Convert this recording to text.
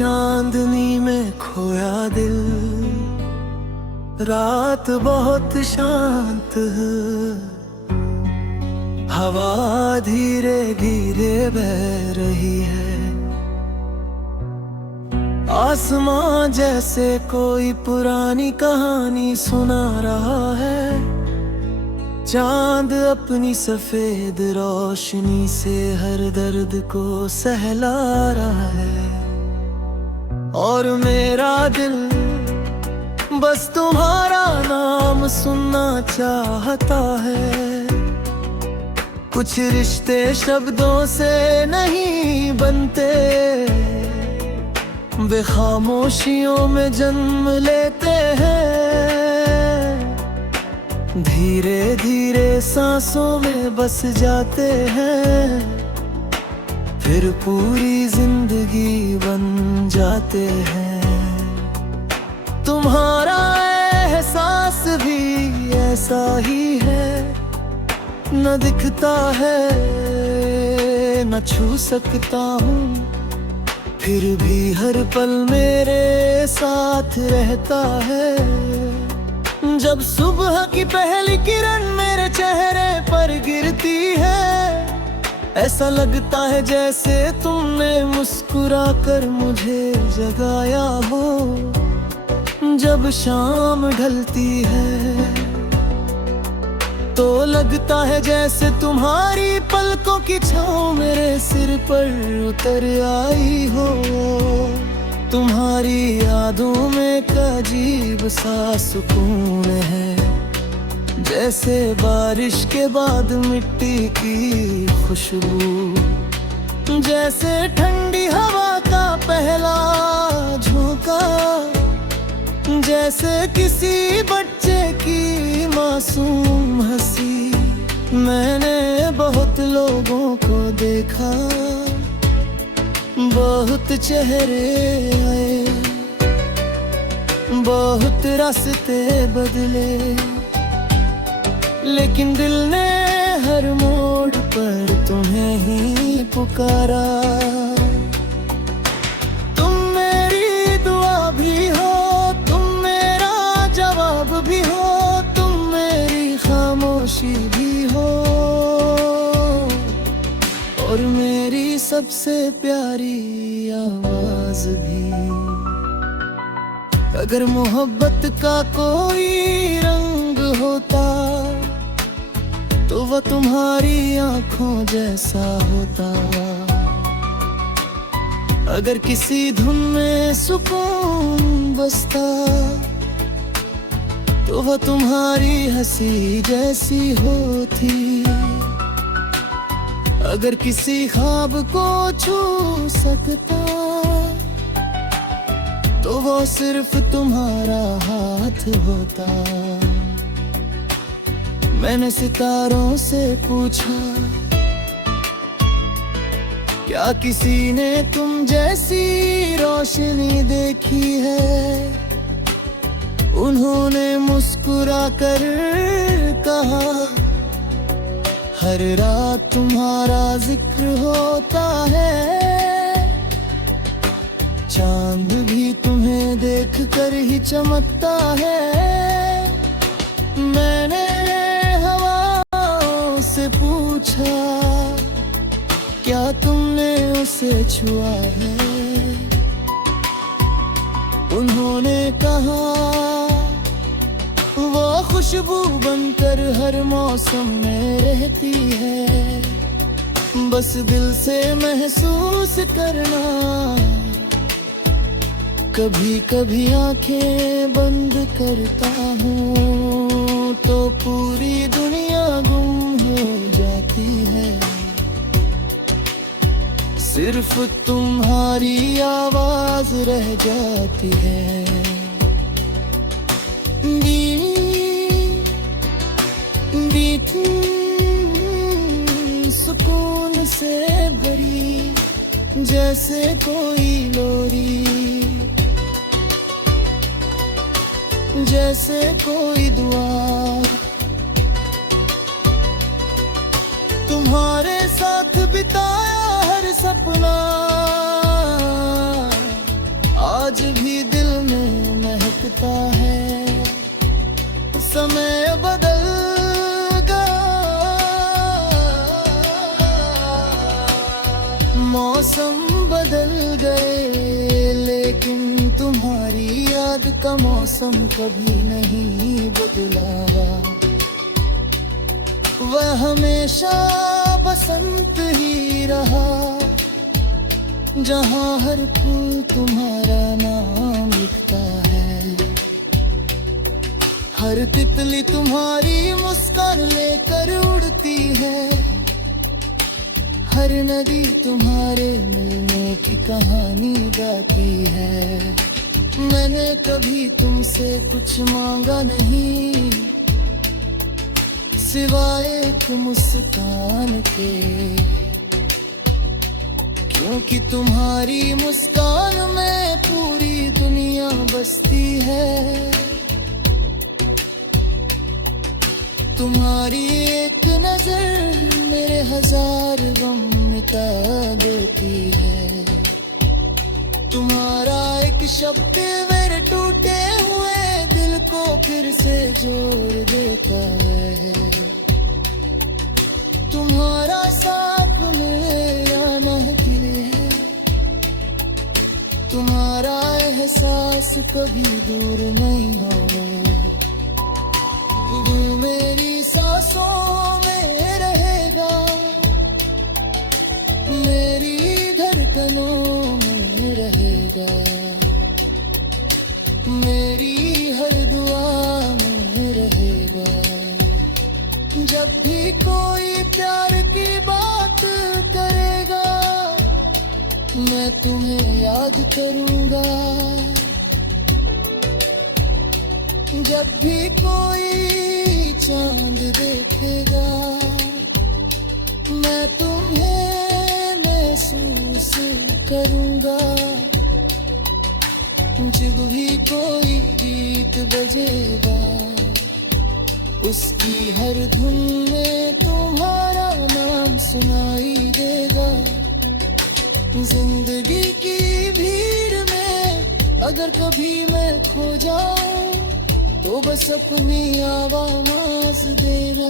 चांदनी में खोया दिल, रात बहुत शांत है, हवा धीरे धीरे बह रही है। आसमां जैसे कोई पुरानी कहानी सुना रहा है, चांद अपनी सफेद रोशनी से हर दर्द को सहला रहा है। और मेरा दिल बस तुम्हारा नाम सुनना चाहता है। कुछ रिश्ते शब्दों से नहीं बनते, वे खामोशियों में जन्म लेते हैं। धीरे धीरे सांसों में बस जाते हैं, फिर पूरी जिंदगी बन जाते हैं। तुम्हारा एहसास भी ऐसा ही है, न दिखता है न छू सकता हूँ, फिर भी हर पल मेरे साथ रहता है। जब सुबह की पहली किरण मेरे चेहरे पर गिरती है, ऐसा लगता है जैसे तुमने मुस्कुरा कर मुझे जगाया हो। जब शाम ढलती है तो लगता है जैसे तुम्हारी पलकों की छाँव मेरे सिर पर उतर आई हो। तुम्हारी यादों में एक अजीब सा सुकून है, जैसे बारिश के बाद मिट्टी की खुशबू, जैसे ठंडी हवा का पहला झोंका, जैसे किसी बच्चे की मासूम हंसी। मैंने बहुत लोगों को देखा, बहुत चेहरे आए, बहुत रास्ते बदले, लेकिन दिल ने हर मोड़ पर तुम्हें ही पुकारा। तुम मेरी दुआ भी हो, तुम मेरा जवाब भी हो, तुम मेरी खामोशी भी हो, और मेरी सबसे प्यारी आवाज भी। अगर मोहब्बत का कोई रंग होता तो वह तुम्हारी आंखों जैसा होता। अगर किसी धुन में सुकून बसता तो वह तुम्हारी हंसी जैसी होती। अगर किसी ख्वाब को छू सकता तो वो सिर्फ तुम्हारा हाथ होता। मैंने सितारों से पूछा, क्या किसी ने तुम जैसी रोशनी देखी है? उन्होंने मुस्कुरा कर कहा, हर रात तुम्हारा जिक्र होता है। चांद भी तुम्हें देख कर ही चमकता है। मैंने हवाओं से पूछा, क्या तुमने उसे छुआ है? उन्होंने कहा, वो खुशबू बनकर हर मौसम में रहती है। बस दिल से महसूस करना। कभी कभी आंखें बंद करता हूँ तो पूरी दुनिया गुम हो जाती है। सिर्फ तुम्हारी आवाज रह जाती है। बीत सुकून से भरी जैसे कोई लोरी, जैसे कोई दुआ। तुम्हारे साथ बिताया हर सपना मौसम बदल गए लेकिन तुम्हारी याद का मौसम कभी नहीं बदला। वह हमेशा बसंत ही रहा, जहाँ हर फूल तुम्हारा नाम लिखता है। हर तितली तुम्हारी मुस्कान लेकर उड़ती है, हर नदी तुम्हारे मिलने की कहानी गाती है। मैंने कभी तुमसे कुछ मांगा नहीं, सिवाय एक मुस्कान के, क्योंकि तुम्हारी मुस्कान में पूरी दुनिया बसती है। तुम्हारी एक नजर मेरे हजार गम मिटा देती है। तुम्हारा एक शब्द मेरे टूटे हुए दिल को फिर से जोड़ देता है। तुम्हारा साथ मिले या न गिरे, तुम्हारा एहसास कभी दूर नहीं होगा। तू मेरी सांसों में रहेगा, मेरी धड़कनों में रहेगा, मेरी हर दुआ में रहेगा। जब भी कोई प्यार की बात करेगा, मैं तुम्हें याद करूंगा। जब भी कोई चांद देखेगा, मैं तुम्हें महसूस करूंगा। जब भी कोई गीत बजेगा, उसकी हर धुन में तुम्हारा नाम सुनाई देगा। जिंदगी की भीड़ में अगर कभी मैं खो जाऊं, तो बस अपनी आवाज़ देना।